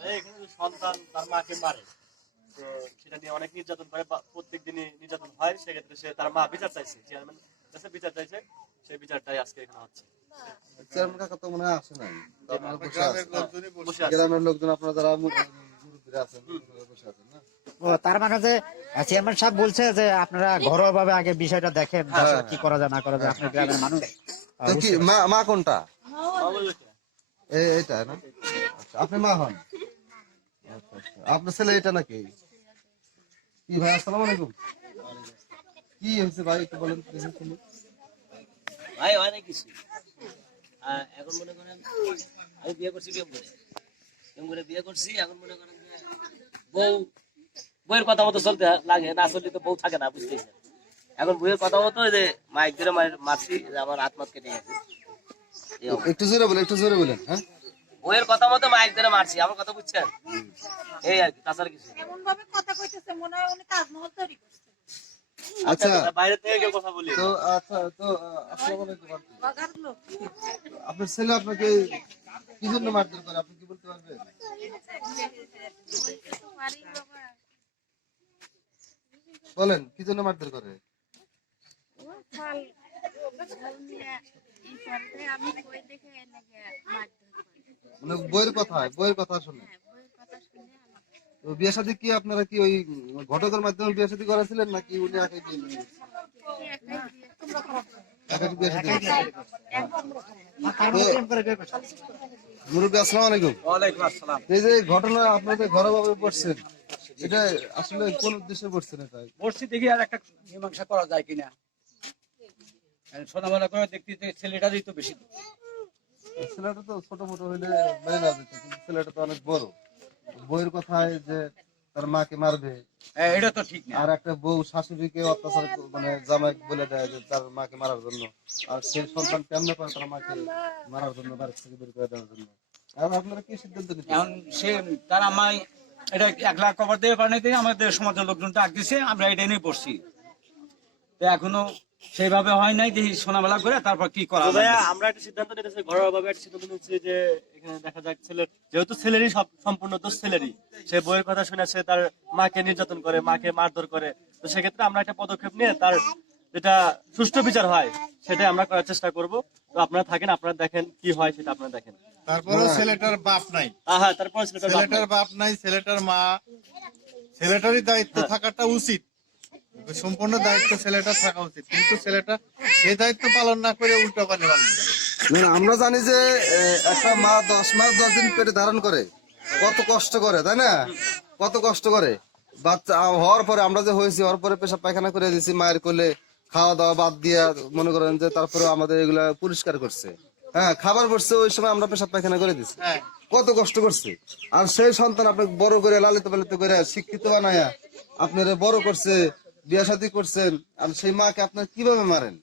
এই এখানে যে সন্তান তার মাকে মারে তো সেটা নিয়ে অনেক নির্যাতন করে প্রত্যেক দিনই নির্যাতন হয় সেক্ষেত্রে সে তার মা বিচার চাইছে চেয়ারম্যান কাছে বিচার চাইছে সেই বিচারটাই আজকে এখানে হচ্ছে চেয়ারম্যান কাকা তো মনে হয় আসে নাই গ্রামের লোকজন আপনারা যারা তার মানে যে চেয়ারম্যান সাহেব বলছে যে আপনারা ঘরোয়া ভাবে আগে বিষয়টা দেখেন কি করা যায় না করা যায় আপনার গ্রামের মানুষ। তো কি মা মা কোনটা? এইটা না? আচ্ছা, আপনি মা হন। আচ্ছা, আচ্ছা। আপনার ছেলে এটা নাকি? কি ভাই আসসালামু আলাইকুম। কি হয়েছে ভাই একটু বলেন। ভাই হয় না কিছু এখন মনে করেন আমি বিয়ে করছি প্রেম করে। প্রেম করে বিয়ে করছি এখন মনে করেন বউ বউয়ের কথা মতো চলতে লাগে না চললে তো বউ থাকে না বুঝতেছেন? এখন বউয়ের কথা মতো যে মাইক ধরে মার- মারছি আমার হাত মাত কেটে গেছে। একটু জোরে বলেন একটু জোরে বলেন হ্যাঁ? বউয়ের কথা মতো মাইক ধরে মারছি আমার কথা বুঝছেন? এই আর কি তাছাড়া কিছু এমন ভাবে কথা কইতেছে মনে হয় উনি তাজমহল তৈরি করছে। আচ্ছা। বাইরে থেকে কেউ কথা বলি। তো আচ্ছা তো আসসালামু আলাইকুম আপনার ছেলে আপনাকে কি জন্য মারধর করে আপনি কি বলতে পারবেন? বলেন কি জন্য মারধর করে? ফল ফল নিয়ে আমি কই দেখে এনেকে মানে বইয়ের কথা বইয়ের কথা শুনে। হ্যাঁ তো বিয়ে শাদী কি আপনারা কি ওই ঘটকের মাধ্যমে বিয়ে শাদী করেছিলেন নাকি উনি একাই বিয়ে একাই বিয়ে শাদী করেছিলেন? তার প্রেম করে বিয়ে করছে। মুরব্বী আসসালামু আলাইকুম। ওয়ালাইকুম আসসালাম। এই যে ঘটনা আপনাদের ঘরোয়াভাবে পড়ছেন এটা আসলে কোন উদ্দেশ্যে পড়ছেন এটা? বসছি দেখি আর একটা মীমাংসা করা যায় কিনা? সোনাবেলা করে দেখতে ছেলেটারই তো বেশি ছেলেটা তো ছোট মোটো হইলে মেনে না যেত কিন্তু ছেলেটা তো অনেক বড়। বইয়ের কথায় যে তার মাকে মারবে। হ্যাঁ, এটা তো ঠিক না। আর একটা বউ শাশুড়িকে অত্যাচার মানে জামাই বলে দেয় যে তার মাকে মারার জন্য। আর সেই সন্তান কেমনে করে তার মাকে মারার জন্য বাড়ি থেকে বের করে দেওয়ার জন্য। এখন আপনারা কি সিদ্ধান্ত এখন সে তার আমায় এটা এক লাখ কভার দিয়ে আমাদের সমাজের লোকজন ডাক দিছে আমরা এটা নিয়ে পড়ছি তো এখনও সেইভাবে হয় নাই দেখি সোনাবেলা করে তারপর কি করা যায়। আমরা একটা সিদ্ধান্ত নিতেছি ঘরোয়া ভাবে একটা সিদ্ধান্ত নিচ্ছি যে এখানে দেখা যাক ছেলের যেহেতু ছেলেরই সব সম্পূর্ণ দোষ ছেলেরই সে বইয়ের কথা শুনে সে তার মাকে নির্যাতন করে মাকে মারধর করে তো সেক্ষেত্রে আমরা একটা পদক্ষেপ নিয়ে তার যেটা সুষ্ঠু বিচার হয় সেটাই আমরা করার চেষ্টা করব। তো আপনারা থাকেন আপনারা দেখেন কি হয় সেটা আপনারা দেখেন। তারপরে ছেলেটার বাপ নাই। হ্যাঁ তারপর ছেলেটার বাপ বাপ নাই ছেলেটার মা ছেলেটারই দায়িত্ব থাকাটা উচিত। সম্পূর্ণ দায়িত্ব ছেলেটা থাকা উচিত। কিন্তু ছেলেটা সেই দায়িত্ব পালন না করে উল্টো না, আমরা জানি যে একটা মা দশ মাস দশ দিন পেটে ধারণ করে কত কষ্ট করে তাই না? কত কষ্ট করে। বাচ্চা হওয়ার পরে আমরা যে হয়েছি হওয়ার পরে পেশাব পায়খানা করে দিয়েছি মায়ের কোলে খাওয়া দাওয়া বাদ দিয়া মনে করেন যে তারপরে আমাদের এগুলা পরিষ্কার করছে। হ্যাঁ খাবার করছে ওই সময় আমরা পেশাব পায়খানা করে দিছি। কত কষ্ট করছে। আর সেই সন্তান আপনাকে বড় করে লালিত পালিত করে শিক্ষিত বানায়া আপনারা বড় করছে বিয়া করছেন, আর সেই মাকে আপনার কীভাবে মারেন?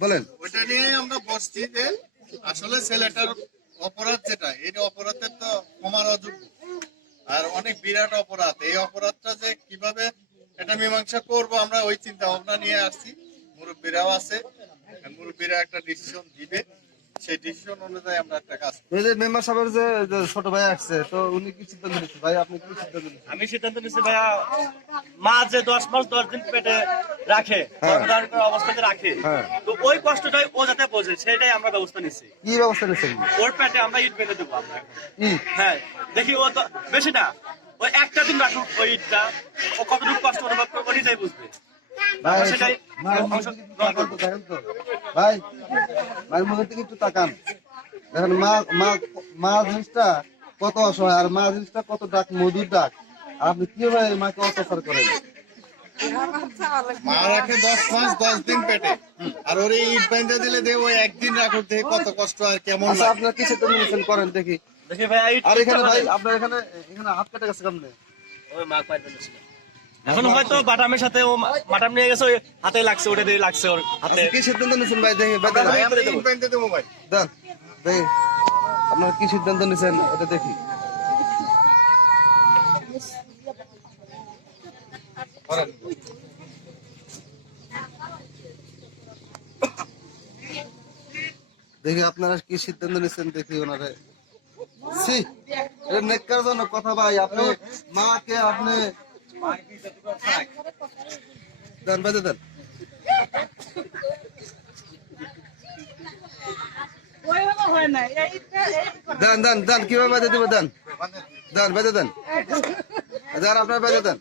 বলেন। ওইটা নিয়ে আমরা বসছি যে আসলে ছেলেটার অপরাধ যেটা, এই অপরাধের তো ক্ষমার অযোগ্য। আর অনেক বিরাট অপরাধ। এই অপরাধটা যে কীভাবে এটা মীমাংসা করব আমরা ওই চিন্তা ভাবনা নিয়ে আসছি। মুরব্বীরাও আছে, মুরব্বীরা একটা ডিসিশন দিবে। সেই ডিসিশন অনুযায়ী আমরা একটা কাজ করব। যে মেম্বার সাহেবের যে যে ছোট ভাই আসছে তো উনি কি সিদ্ধান্ত নিচ্ছে ভাই আপনি কি সিদ্ধান্ত নিচ্ছেন আমি সিদ্ধান্ত নিচ্ছি ভাইয়া মা যে দশ মাস দশ দিন পেটে রাখে গর্ভধারণ করা অবস্থাতে রাখে হ্যাঁ। তো ওই কষ্টটাই ও যাতে বোঝে সেটাই আমরা ব্যবস্থা নিচ্ছি কি ব্যবস্থা নিচ্ছেন ওর পেটে আমরা ইট বেঁধে দেবো আমরা। হ্যাঁ দেখি ও তো বেশি না ওই একটা দিন রাখুক ওই ইটটা ও কতটুকু কষ্ট অনুভব করব নিজেই বুঝবে। ভাই মুখের দিকে একটু তাকান দেখেন ভাই মুখের দিকে একটু তাকান। দেখেন মা মা মা জিনিসটা কত অসহায় আর মা জিনিসটা কত ডাক মধুর ডাক। আর আপনি কীভাবে মাকে অত্যাচার করেন? মা রাখে দশ মাস দশ দিন পেটে। আর ওর এই ইট বাইন্দা দিলে দে ওই একদিন রাখুক দেখে কত কষ্ট আর কেমন আচ্ছা আপনার কি সিদ্ধান্ত নিচ্ছেন করেন দেখি। দেখি ভাই আর এখানে ভাই আপনার এখানে এখানে হাত কেটে গেছে কেমনে? ওই মা পাইবে না এখন হয়তো বাটামের সাথে ও বাটাম নিয়ে গেছে হাতে লাগছে ওটা দিয়ে লাগছে ওর হাতে। আচ্ছা, কি সিদ্ধান্ত নিচ্ছেন ভাই? দেখি ভাই, দেন। দেখি। আপনার কি সিদ্ধান্ত নিচ্ছেন এটা দেখি। দেখি আপনারা কি সিদ্ধান্ত নিচ্ছেন দেখি ওনারে। ছি এটা নেককার জন্য কথা ভাই। আপনি মাকে আপনি দেন কীভাবে দেন। দেন, আপনার বেঁধে দেন।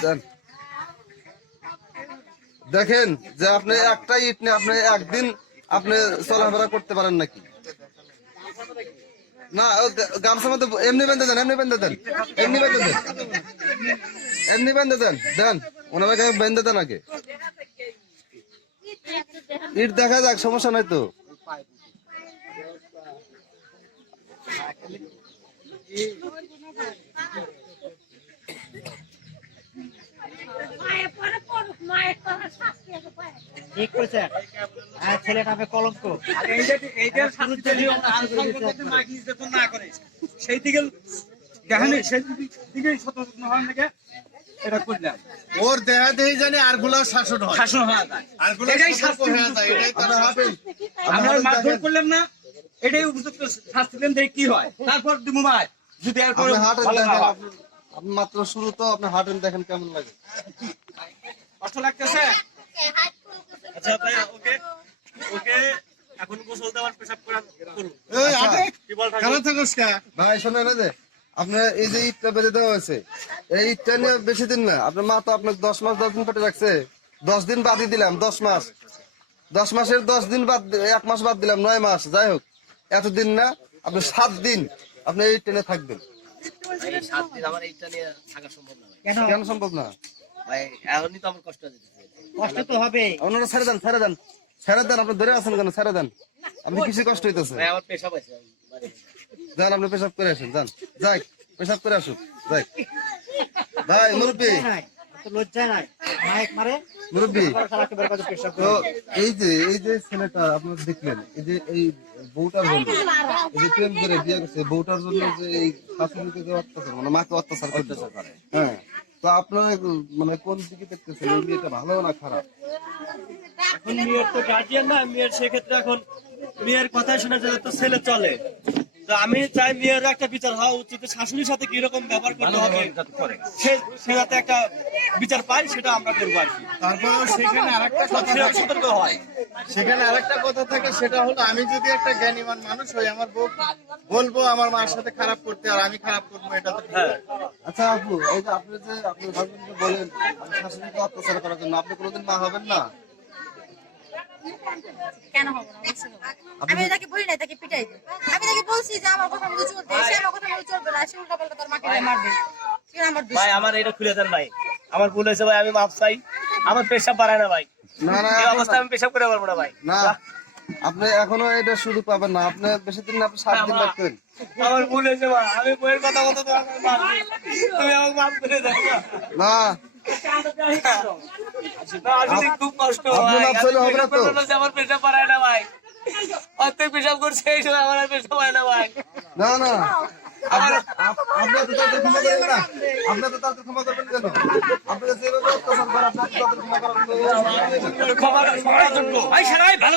দেন। দেখেন যে আপনি একটা ইট নিয়ে আপনি একদিন আপনি চলাফেরা করতে পারেন নাকি? না, ও গা- গামছার এমনি বেঁধে দেন, এমনি বেঁধে দেন। এমনি বেঁধে দেন। এমনি বেঁধে দেন দেন। ওনারা গায়ে বেঁধে দেন আগে। ইট দেখা যাক, সমস্যা নাই তো। ঠিক করেছে। ছেলেটা কলঙ্ক। এইটার শুরু যদি আনসার করতে মা কি যতন না করে সেই দিকে দেখেন সেই দিকে সতর্ক হওয়ার নাকি এটা করলাম। ওর দেহা দেহি জানি আরগুলা শাসন হয়। শাসন আরগুলা এটাই শাস্তি হয়ে যায় এটাই তার আপনার আমরা মারধর করলাম না এটাই উপযুক্ত শাস্তি দেন দেখি কি হয়। তারপর যদি আর আপনি মাত্র শুরু তো আপনি হাটেন দেখেন কেমন লাগে। লাগতেছে? আচ্ছা ভাই ওকে ওকে এখন গোসল দেওয়ার পেশাব করান করুন। এই আটে কি বল ঠাকুর? কেন থাকোস কা? ভাই শোনেন এই যে আপনার এই যে ইটটা বেঁধে দেওয়া হয়েছে এই ইটটা নিয়ে বেশি দিন না আপনার মা তো আপনার দশ মাস দশ দিন পেটে রাখছে। দশ দিন বাদই দিলাম দশ মাস। দশ মাসের দশ দিন বাদ এক মাস বাদ দিলাম নয় মাস যাই হোক। এতদিন না আপনি সাত দিন আপনি এই ট্রেনে থাকবেন। সাত দিন আমার এইটা নিয়ে থাকা সম্ভব না কেন কেন সম্ভব না? ভাই এখনই তো আমার কষ্ট হচ্ছে কষ্ট তো হবে আপনারা ছেড়ে দেন ছেড়ে দেন। ছেড়ে দেন আপনি ধরে আছেন কেন? ছেড়ে দেন। আপনি কিছু কষ্ট হইতেছে? ভাই আমার পেশা পাইছে যান আপনি পেশাব করে আসুন যান। যাই পেশাব করে আসুন যাই। ভাই মুরব্বী। লজ্জা নাই তো লজ্জা নাই। মাইক মারে। মুরব্বী। শালাকে বের করে পেশাব তো এই যে এই যে ছেলেটা আপনারা দেখলেন এই যে এই বউটার জন্য এই যে প্রেম করে বিয়ে করছে বউটার জন্য যে এই শাশুড়িকে যে অত্যাচার মানে মাকে অত্যাচার অত্যাচার করে। হ্যাঁ। তো আপনারা মানে কোন দিকে দেখতেছেন? এই মেয়েটা ভালো না খারাপ? এখন মেয়ের তো গার্জিয়ান না মেয়ের সেক্ষেত্রে এখন মেয়ের কথাই শোনা যায় তো ছেলে চলে। তো আমি চাই মেয়ের একটা বিচার হওয়া উচিত শাশুড়ির সাথে কীরকম ব্যবহার করতে হবে? সে যাতে একটা বিচার পায় সেটা আমরা করব আর কি। তারপরেও সেখানে আরেকটা কথা সতর্ক হয়। সেখানে আরেকটা কথা থাকে সেটা হলো আমি যদি একটা জ্ঞানীমান মানুষ হই আমার বউ বলব আমার মার সাথে খারাপ করতে আর আমি খারাপ করব এটা তো আচ্ছা আপু এই যে আপনি যে আপনি বলেন শাশুড়িকে অত্যাচার করার জন্য আপনি কোনোদিন মা হবেন না? কেন হব না? অবশ্যই হব। আমি তাকে বলি নাই তাকে পিটাই দিই আমি তাকে বলছি যে আমার কথা মতো চলতে সে আমার কথা মতো চলবে না সে উল্টা পাল্টা তার মাকে মারবে। ভাই আমার এটা খুলে দেন ভাই। আমার ভুল হয়েছে ভাই আমি মাপ চাই। আমার পেশাব বাড়ায় না ভাই। না না এই অবস্থা আমি পেশাব করে পারব না ভাই। না আপনি এখনও এটা শুরু পাবেন না। আপনি বেশি দিন না আপনি সাত দিন রাখবেন আমার ভুল হয়েছে ভাই আমি বইয়ের কথা মতো তুমি আমাকে মাপ করে দাও। না। না না, আসলে খুব কষ্ট আপনি ভাই মাপ চাইলে হবে না তো? পেশাব করলে আমার পেশাব বাড়ায় না ভাই। অর্ধেক পেশাব করছে এই সময় আমার আর পেশাব হয় না ভাই। না না। আপনি আপ- আপনি তো তাদের ক্ষমা করবেন না। আপনি তো তাদের ক্ষমা করবেন কেন? আপনি তো যেভাবে অত্যাচার করেন আপনি তো তাদের ক্ষমা করার কোনো- ক্ষমা ক্ষমার যোগ্য ভাই সারাই ভালো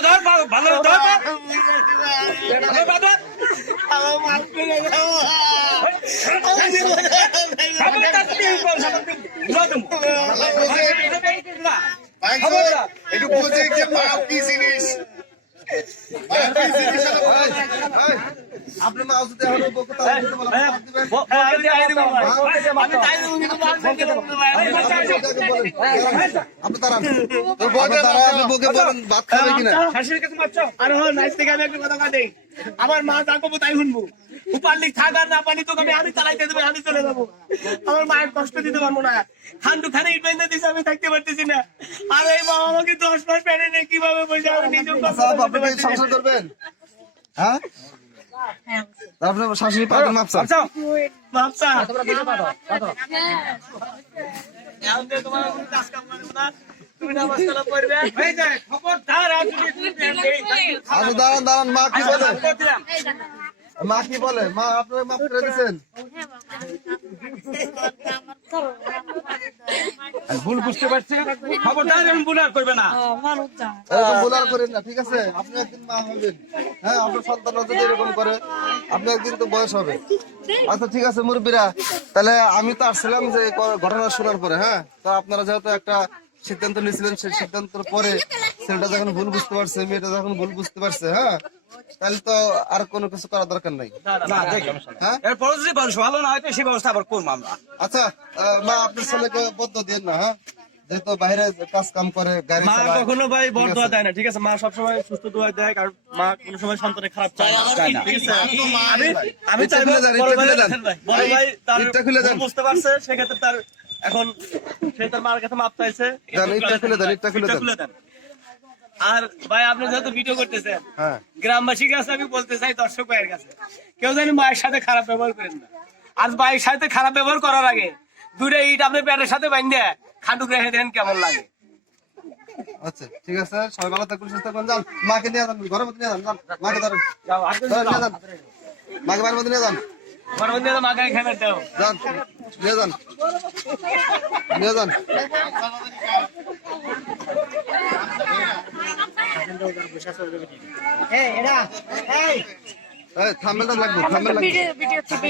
একটু বুঝে যে মাপ কি জিনিস মাপ কি জিনিস আপনি মা যদি এখনও বউকে তালাক দিতে বলেন, আমি তাই দেবো আমি তাই দেবো কিন্তু মাপ করে দেবো না ভাই আমি আপনি বলেন, আপনি দাঁড়ান। আপনি দাঁড়ান, বলেন ভাত খাবে কিনা। শাশুড়ির কাছে মারছ? আর হল নাইস থেকে আমি একটা কথা কাটে আমার মা করব তাই শুনব। উপার্লি থাক আর না পানি তোকে আমি আমি চালাইতে দেবো আমি চলে যাব। আমার মায়ের কষ্ট দিতে পারব না। খান্ডু খানে ইট বেঁধে দিছে আমি থাকতে পারতেছি না। আর এই মা আমাকে দশ মাস প্যানে নেই কীভাবে বসে আমি নিজেও কষ্ট আচ্ছা। সংসার করবেন? হ্যাঁ? হ্যাঁ আপনি শাশুড়ি পাবেন মাপসা মাপসা এখন থেকে তোমার কোনো কাজ কাম করব না। তুমি নামাজ কালাম করবে এই যে খবরদার আর যদি তুমি এই আচ্ছা দাঁড়ান দাঁড়ান মা কি বলে? এই দেখো। মা কি বলে? মা আপনার মাফ করে দিচ্ছেন হ্যাঁ ভুল বুঝতে পারছে? খবরদার এরকম ভুল আর করবে না। এরকম ভুল আর করেন না ঠিক আছে? আপনি একদিন মা হবেন। হ্যাঁ আপনার সন্তান যদি এরকম করে আপনি একদিন তো বয়স হবে। আচ্ছা ঠিক আছে মুরব্বীরা। তাহলে আমি তো আসছিলাম যে ঘটনা শোনার পরে হ্যাঁ? তো আপনারা যেহেতু একটা সিদ্ধান্ত নিয়েছিলেন সেই সিদ্ধান্তের পরে ছেলেটা যখন ভুল বুঝতে পারছে মেয়েটা যখন ভুল বুঝতে পারছে হ্যাঁ তাহলে তো আর কোনো কিছু করার দরকার নাই। না দেখে হ্যাঁ? এরপর যদি ভালো না হয় সেই ব্যবস্থা আবার করব আমরা। আচ্ছা মা আপনার ছেলেকে বদ্ধ দিন না হ্যাঁ? যেহেতু বাইরে কাজ কাম করে গাড়ি মা কখনো ভাই বড় দোয়া দেয় না ঠিক আছে? মা সবসময় সুস্থ দোয়া দেয় কারণ মা কোনো সময় সন্তানের খারাপ চায় না। ঠিক আছে? আমি আমি দেন, বড় ভাই তার বুঝতে পারছে সেক্ষেত্রে তার এখন সে তার মার কাছে মাপ চাইছে। খুলে দেন, আর ভাই আপনি যেহেতু ভিডিও করতেছেন হ্যাঁ। গ্রামবাসীর কাছে আমি বলতে চাই দর্শক ভাইয়ের কাছে কেউ জানি মায়ের সাথে খারাপ ব্যবহার করেন না। আর মায়ের সাথে খারাপ ব্যবহার করার আগে দূরে ইট আপনি প্যান্টের সাথে বাইন্দে খাটুক রেখে দেন কেমন লাগে? আচ্ছা ঠিক আছে সবাই ভালো থাকুন সুস্থ থাকুন যান। মাকে নিয়ে যান ঘরের মধ্যে নিয়ে যান যান। মাকে ধরেন। মাকে বাড়ির মধ্যে নিয়ে যান। আমার মধ্যে মাথায় খেয়ে দাও যান। নিয়ে যান। নিয়ে যান। থাম্বেলটা লাগবে থামেল লাগবে। ভিডিও ভিডিও থেকে